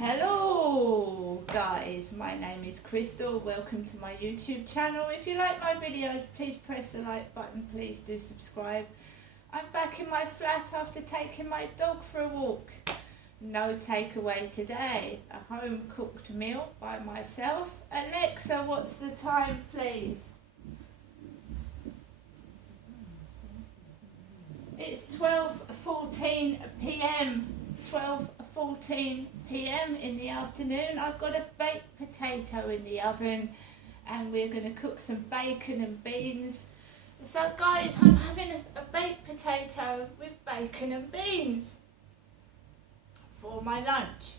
Hello guys, my name is Crystal. Welcome to my YouTube channel. If you like my videos, please press the like button. Please do subscribe. I'm back in my flat after taking my dog for a walk. No takeaway today. A home cooked meal by myself. Alexa, what's the time please? It's 12:14 p.m. 12:14 p.m. in the afternoon. I've got a baked potato in the oven and we're going to cook some bacon and beans. So guys, I'm having a baked potato with bacon and beans for my lunch.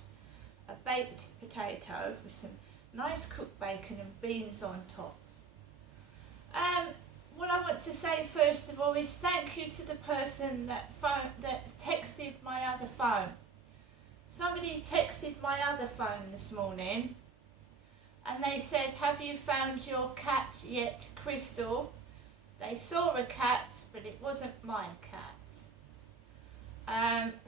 A baked potato with some nice cooked bacon and beans on top. What I want to say first of all is thank you to the person that texted my other phone. Somebody texted my other phone this morning and they said, have you found your cat yet, Crystal? They saw a cat, but it wasn't my cat.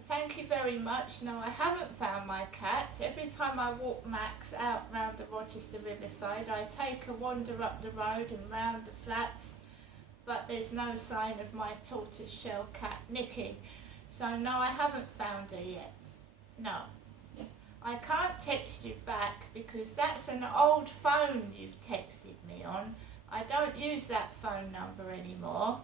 Thank you very much. No, I haven't found my cat. Every time I walk Max out round the Rochester Riverside, I take a wander up the road and round the flats, but there's no sign of my tortoiseshell cat Nikki. So no, I haven't found her yet. No. I can't text you back because that's an old phone you've texted me on. I don't use that phone number anymore.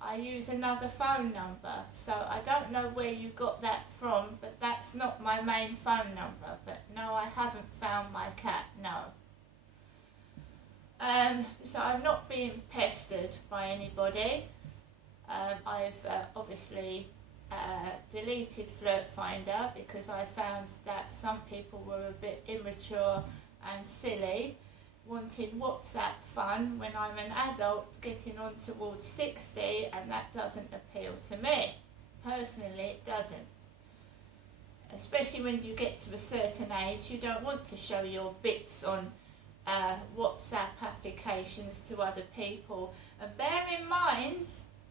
I use another phone number. So I don't know where you got that from, but that's not my main phone number. But no, I haven't found my cat, no. So I'm not being pestered by anybody. I've obviously deleted Flirt Finder because I found that some people were a bit immature and silly, wanting WhatsApp fun when I'm an adult getting on towards 60, and that doesn't appeal to me. Personally, it doesn't. Especially when you get to a certain age, you don't want to show your bits on WhatsApp applications to other people. And bear in mind,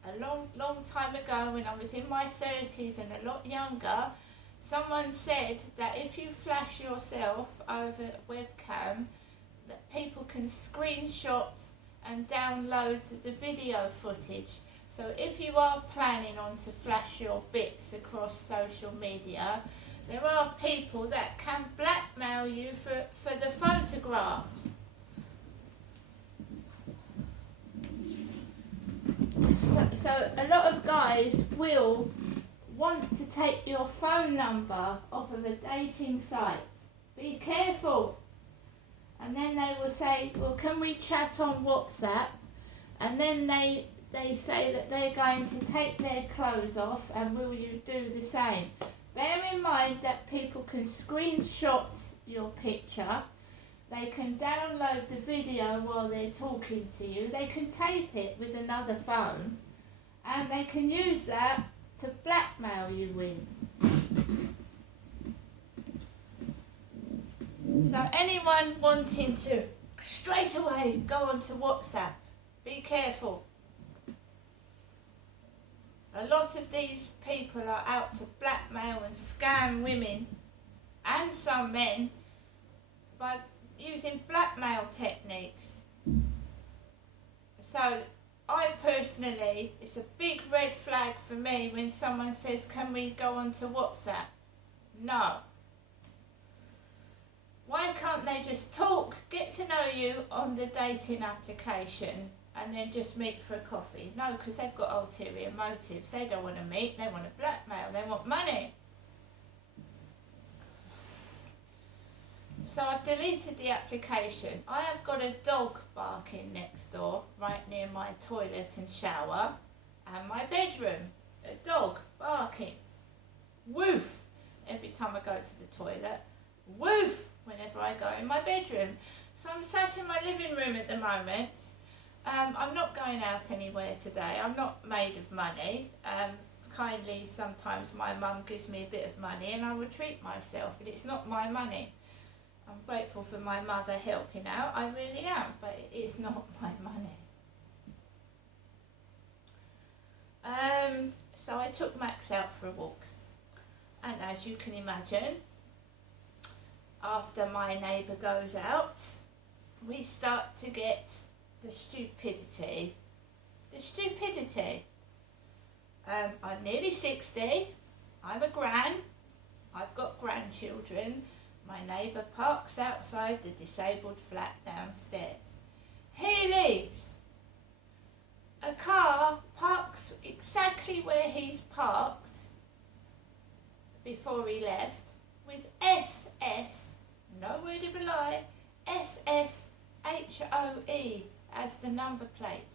a long time ago when I was in my 30s and a lot younger, someone said that if you flash yourself over a webcam, that people can screenshot and download the video footage. So if you are planning on to flash your bits across social media, there are people that can blackmail you for the photographs. So a lot of guys will want to take your phone number off of a dating site. Be careful. And then they will say, well, can we chat on WhatsApp? And then they say that they're going to take their clothes off, and will you do the same? Bear in mind that people can screenshot your picture, they can download the video while they're talking to you, they can tape it with another phone, and they can use that to blackmail you with. So anyone wanting to straight away go onto WhatsApp, be careful. A lot of these people are out to blackmail and scam women and some men by using blackmail techniques. So I personally, it's a big red flag for me when someone says, can we go onto WhatsApp? No. Why can't they just talk, get to know you on the dating application, and then just meet for a coffee? No, because they've got ulterior motives. They don't want to meet, they want to blackmail, they want money. So I've deleted the application. I have got a dog barking next door, right near my toilet and shower, and my bedroom. A dog barking. Woof! Every time I go to the toilet. Woof! Whenever I go in my bedroom. So I'm sat in my living room at the moment. I'm not going out anywhere today. I'm not made of money. Kindly, sometimes my mum gives me a bit of money and I will treat myself, but it's not my money. I'm grateful for my mother helping out. I really am, but it is not my money. So I took Max out for a walk. And as you can imagine, after my neighbour goes out, we start to get the stupidity. The stupidity. I'm nearly 60, I'm a gran, I've got grandchildren, my neighbour parks outside the disabled flat downstairs. He leaves. A car parks exactly where he's parked before he left with SS, no word of a lie, SSHOE as the number plate.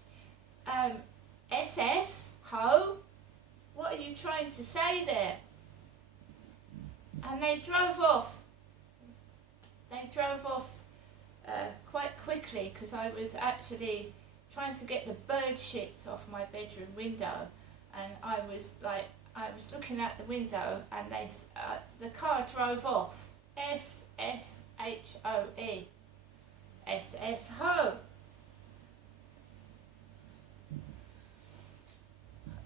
SS, ho? What are you trying to say there? And they drove off. They drove off quite quickly because I was actually trying to get the bird shit off my bedroom window, and I was looking out the window, and the car drove off. SSHOE. SS ho.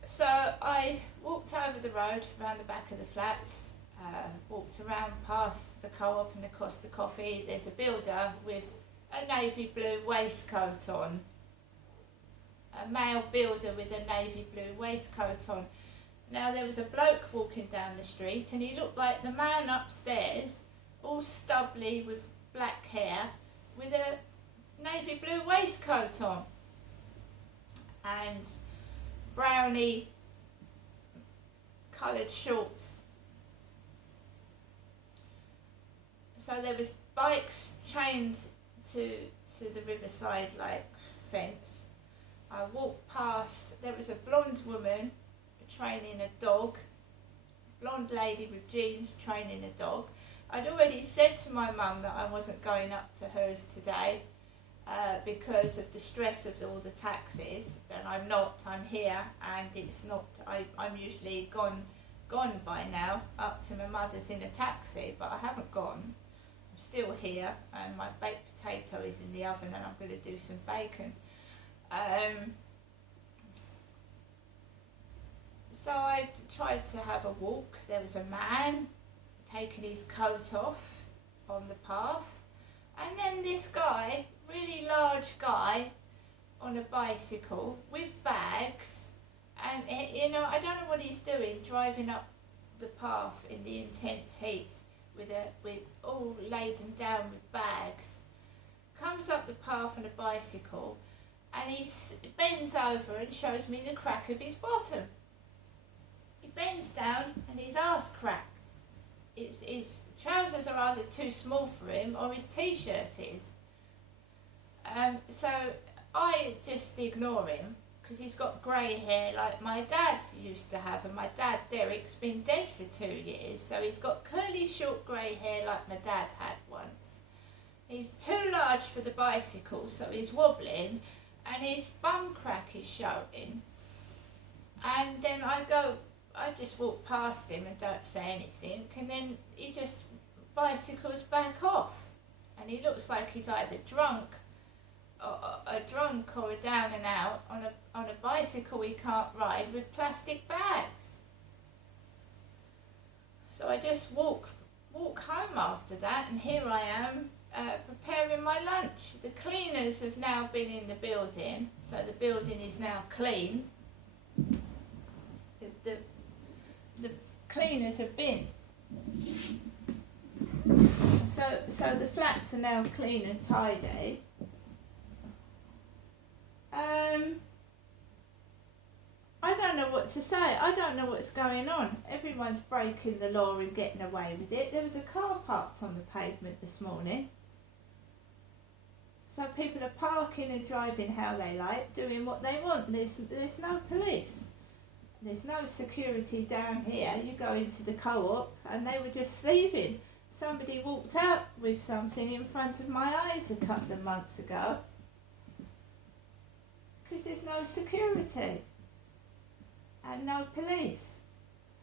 So I walked over the road around the back of the flats, walked around past the Co-op and the Costa Coffee. There's a builder with a navy blue waistcoat on. A male builder with a navy blue waistcoat on. Now there was a bloke walking down the street, and he looked like the man upstairs, all stubbly with black hair, with a navy blue waistcoat on and brownie coloured shorts. So there was bikes chained to the riverside fence. I walked past, there was a blonde woman training a dog, blonde lady with jeans training a dog. I'd already said to my mum that I wasn't going up to hers today because of the stress of all the taxis, and I'm not, I'm here, and it's not, I'm usually gone by now, up to my mother's in a taxi, but I haven't gone. I'm still here, and my baked potato is in the oven, and I'm going to do some bacon. So I tried to have a walk. There was a man taking his coat off on the path, and then this guy, really large guy, on a bicycle with bags, and I don't know what he's doing, driving up the path in the intense heat with all laden down with bags. Comes up the path on a bicycle, and he bends over and shows me the crack of his bottom. He bends down and his arse crack. His trousers are either too small for him or his t-shirt is. So I just ignore him because he's got grey hair like my dad used to have, and my dad Derek's been dead for 2 years, so he's got curly short grey hair like my dad had once. He's too large for the bicycle, so he's wobbling, and his bum crack is showing. And then I just walk past him and don't say anything, and then he just bicycles back off, and he looks like he's either drunk or a down and out on a bicycle he can't ride with plastic bags. So I just walk home after that, and here I am preparing my lunch. The cleaners have now been in the building, so the building is now clean. The cleaners have been. So the flats are now clean and tidy. I don't know what to say. I don't know what's going on. Everyone's breaking the law and getting away with it. There was a car parked on the pavement this morning. So people are parking and driving how they like, doing what they want. There's no police. There's no security down here. You go into the Co-op and they were just thieving. Somebody walked out with something in front of my eyes a couple of months ago. Because there's no security and no police,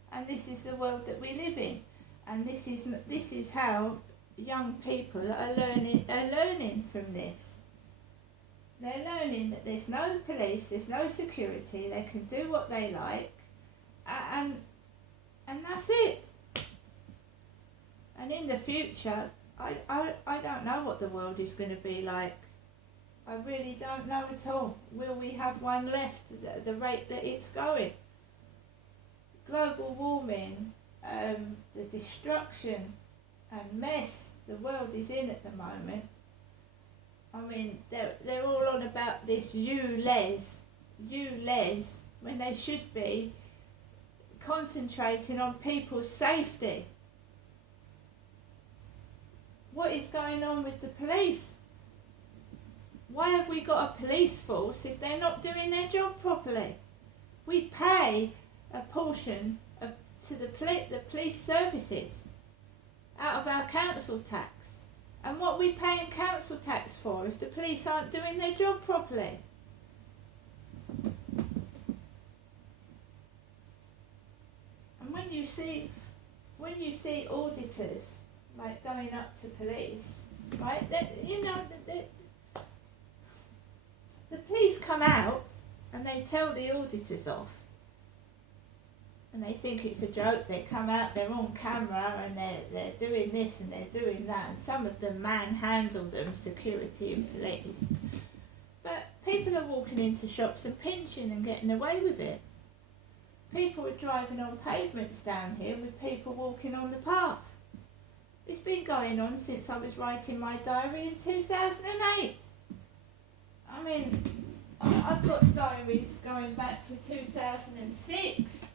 and this is the world that we live in, and this is how young people are learning from this. They're learning that there's no police, there's no security, they can do what they like, and that's it. And in the future, I don't know what the world is going to be like. I really don't know at all. Will we have one left at the rate that it's going? Global warming, the destruction and mess the world is in at the moment. I mean, they're all on about this you les, when they should be concentrating on people's safety. What is going on with the police? Why have we got a police force if they're not doing their job properly? We pay a portion to the police services out of our council tax. And what are we paying council tax for if the police aren't doing their job properly? And when you see auditors like going up to police, right? The police come out and they tell the auditors off. And they think it's a joke. They come out, they're on camera and they're doing this and they're doing that. And some of them manhandle them, security and police. But people are walking into shops and pinching and getting away with it. People are driving on pavements down here with people walking on the path. It's been going on since I was writing my diary in 2008. I mean, I've got diaries going back to 2006.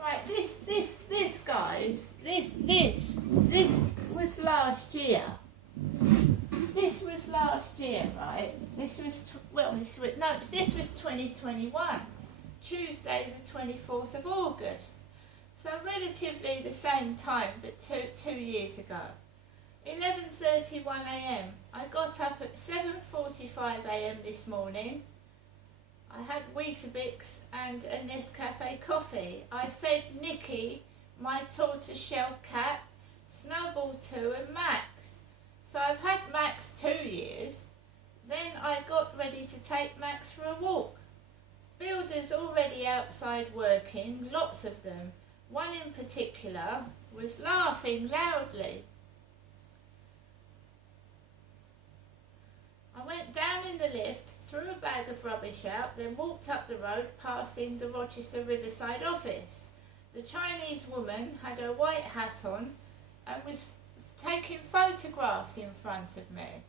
Right, this guys, this was last year. This was last year, right? This was 2021. Tuesday the 24th of August. So relatively the same time, but two years ago. 11:31 a.m. I got up at 7:45 a.m. this morning. I had Weetabix and a Nescafe coffee. I fed Nikki, my tortoiseshell cat, Snowball 2 and Max. So I've had Max 2 years. Then I got ready to take Max for a walk. Builders already outside working, lots of them. One in particular was laughing loudly. I went down in the lift, threw a bag of rubbish out, then walked up the road passing the Rochester Riverside office. The Chinese woman had her white hat on and was taking photographs in front of me.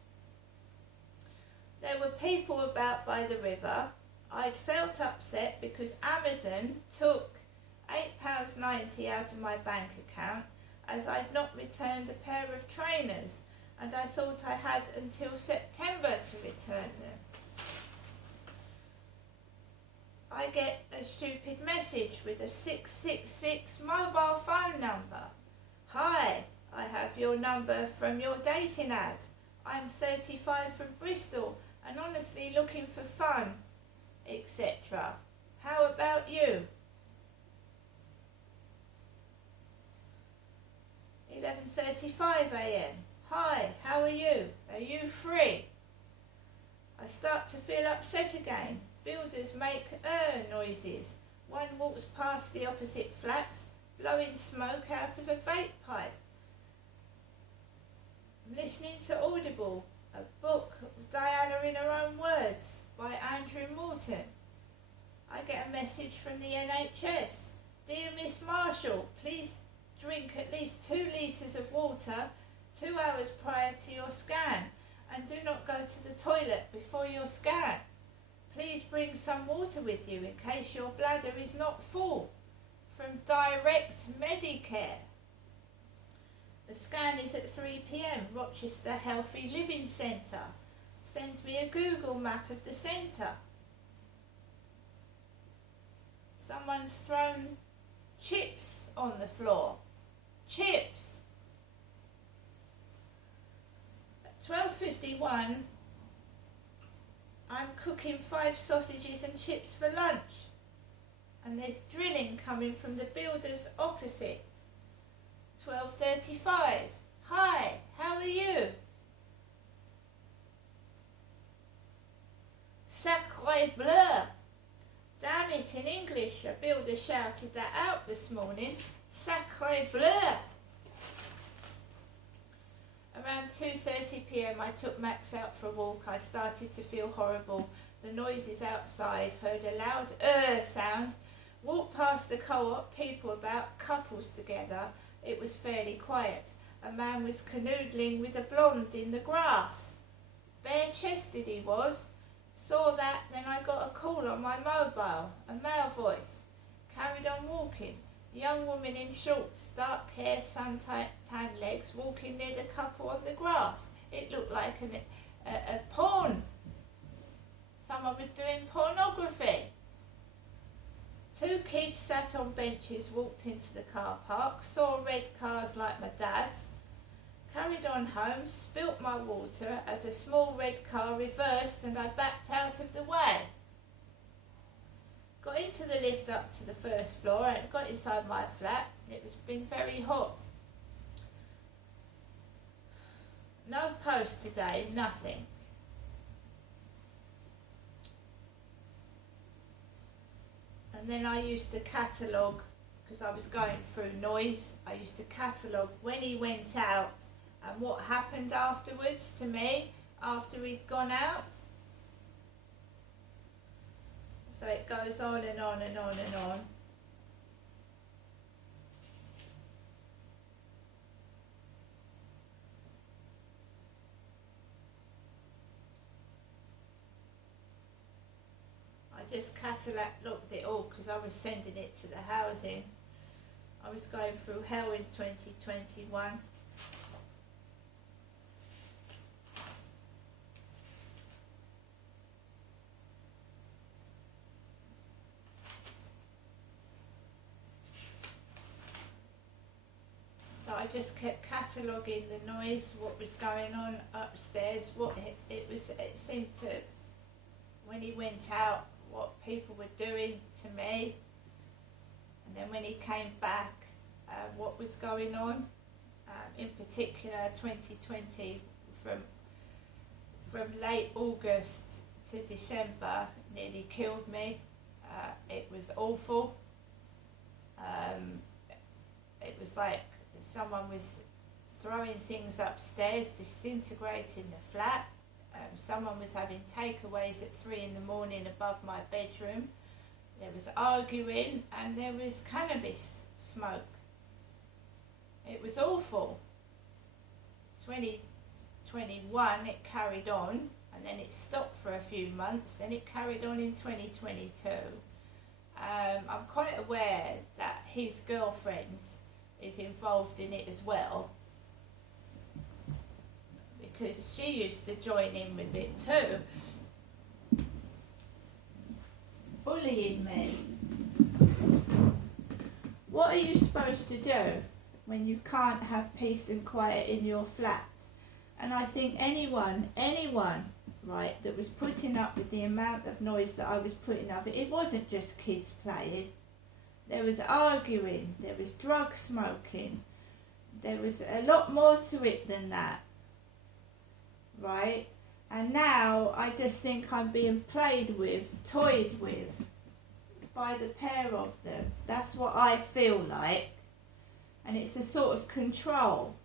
There were people about by the river. I'd felt upset because Amazon took £8.90 out of my bank account as I'd not returned a pair of trainers, and I thought I had until September to return them. I get a stupid message with a 666 mobile phone number. Hi, I have your number from your dating ad. I'm 35 from Bristol and honestly looking for fun, etc. How about you? 11:35 a.m. Hi, how are you? Are you free? I start to feel upset again. Builders make noises. One walks past the opposite flats, blowing smoke out of a vape pipe. I'm listening to Audible, a book, Diana in Her Own Words, by Andrew Morton. I get a message from the NHS. Dear Miss Marshall, please drink at least 2 litres of water 2 hours prior to your scan, and do not go to the toilet before your scan. Please bring some water with you in case your bladder is not full. From Direct Medicare. The scan is at 3 p.m. Rochester Healthy Living Centre. Sends me a Google map of the centre. Someone's thrown chips on the floor. Chips! At 12:51, I'm cooking 5 sausages and chips for lunch. And there's drilling coming from the builders opposite. 12:35. Hi, how are you? Sacre bleu! Damn it, in English, a builder shouted that out this morning. Sacre bleu! Around 2:30 p.m. I took Max out for a walk. I started to feel horrible. The noises outside, heard a loud sound. Walked past the co-op, people about, couples together. It was fairly quiet. A man was canoodling with a blonde in the grass. Bare-chested he was. Saw that, then I got a call on my mobile, a male voice. Carried on walking. A young woman in shorts, dark hair, sun-tan legs, walking near the couple on the grass. It looked like a porn. Someone was doing pornography. Two kids sat on benches, walked into the car park, saw red cars like my dad's, carried on home, spilt my water as a small red car reversed and I backed out of the way. Got into the lift up to the first floor and got inside my flat. It was been very hot. No post today, nothing. And then I used to catalogue, because I was going through noise, I used to catalogue when he went out and what happened afterwards to me after he'd gone out. So it goes on and on and on and on. I just catalogued it all because I was sending it to the housing. I was going through hell in 2021. So I just kept cataloguing the noise, what was going on upstairs, what it seemed to, when he went out, what people were doing to me, and then when he came back, what was going on. In particular, 2020, from late August to December, nearly killed me. It was awful. It was like someone was throwing things upstairs, disintegrating the flat. Someone was having takeaways at 3 a.m. above my bedroom. There was arguing and there was cannabis smoke. It was awful. 2021 it carried on and then it stopped for a few months, then it carried on in 2022. I'm quite aware that his girlfriend is involved in it as well, because she used to join in with it too, bullying me. What are you supposed to do when you can't have peace and quiet in your flat? And I think anyone, right, that was putting up with the amount of noise that I was putting up, it wasn't just kids playing. There was arguing, there was drug smoking, there was a lot more to it than that, right? And now I just think I'm being played with, toyed with by the pair of them. That's what I feel like. And it's a sort of control.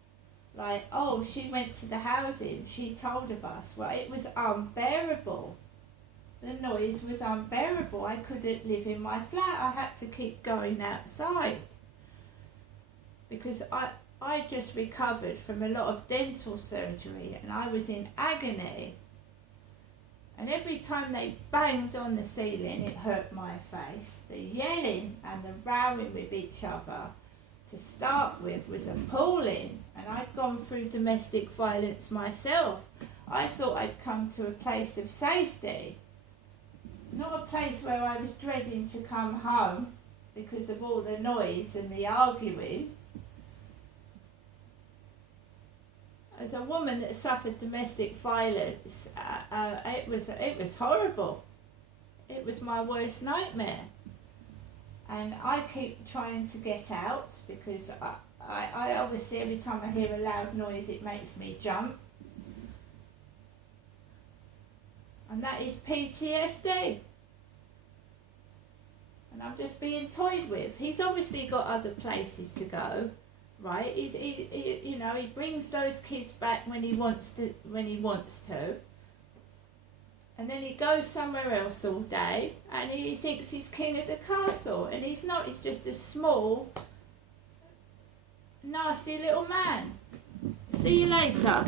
Like, oh, she went to the housing, she told of us. Well, it was unbearable. The noise was unbearable. I couldn't live in my flat. I had to keep going outside. Because I just recovered from a lot of dental surgery and I was in agony. And every time they banged on the ceiling, it hurt my face. The yelling and the rowing with each other to start with was appalling. And I'd gone through domestic violence myself. I thought I'd come to a place of safety. Not a place where I was dreading to come home because of all the noise and the arguing. As a woman that suffered domestic violence, it was horrible. It was my worst nightmare. And I keep trying to get out because I obviously, every time I hear a loud noise, it makes me jump. And that is PTSD. And I'm just being toyed with. He's obviously got other places to go, right? He brings those kids back when he wants to. And then he goes somewhere else all day and he thinks he's king of the castle. And he's not, he's just a small, nasty little man. See you later.